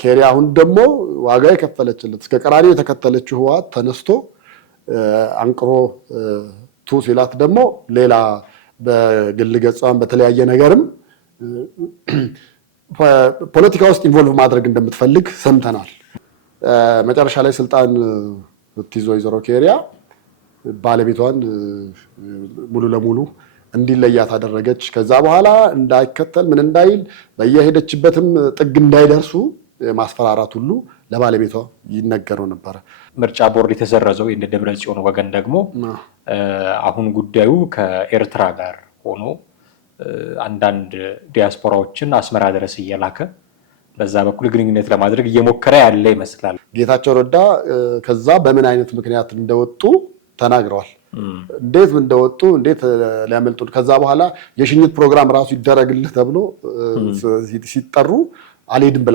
ኬሪያ አሁን ደግሞ ዋጋ የከፈለችለት እስከ ቀራኒዮ የተከተለችው ህወሓት ተነስቶ አንቅሮ ቱ ሲላት ደግሞ ሌላ በግል ገጻም በተለያየ ነገርም ፖለቲካ ውስጥ ኢንቮልቭ ማድረግ እንደምትፈልግ ሰምተናል። መጨረሻ ላይ ስልጣን ትይዞ ወይዘሮ ኬሪያ ባለቤቷን ሙሉ ለሙሉ እንዲለያት አደረገች። ከዛ በኋላ እንዳይከተል ምን እንዳይል በየሄደችበትም ጥግ እንዳይደርሱ ማስፈራራት ሁሉ ለባለቤቷ ይነገረው ነበር። ምርጫ ቦርድ የተሰረዘው የእነ ደብረጽዮን ወገን ደግሞ አሁን ጉዳዩ ከኤርትራ ጋር ሆኖ አንዳንድ ዲያስፖራዎችን አስመራ ድረስ እየላከ በዛ በኩል ግንኙነት ለማድረግ እየሞከረ ያለ ይመስላል። ጌታቸው ረዳ ከዛ በምን አይነት ምክንያት እንደወጡ ተናግረዋል። እንዴት እንደወጡ እንዴት ሊያመልጡ ከዛ በኋላ የሽኝት ፕሮግራም ራሱ ይደረግልህ ተብሎ ሲጠሩ አልሄድም ብለዋል።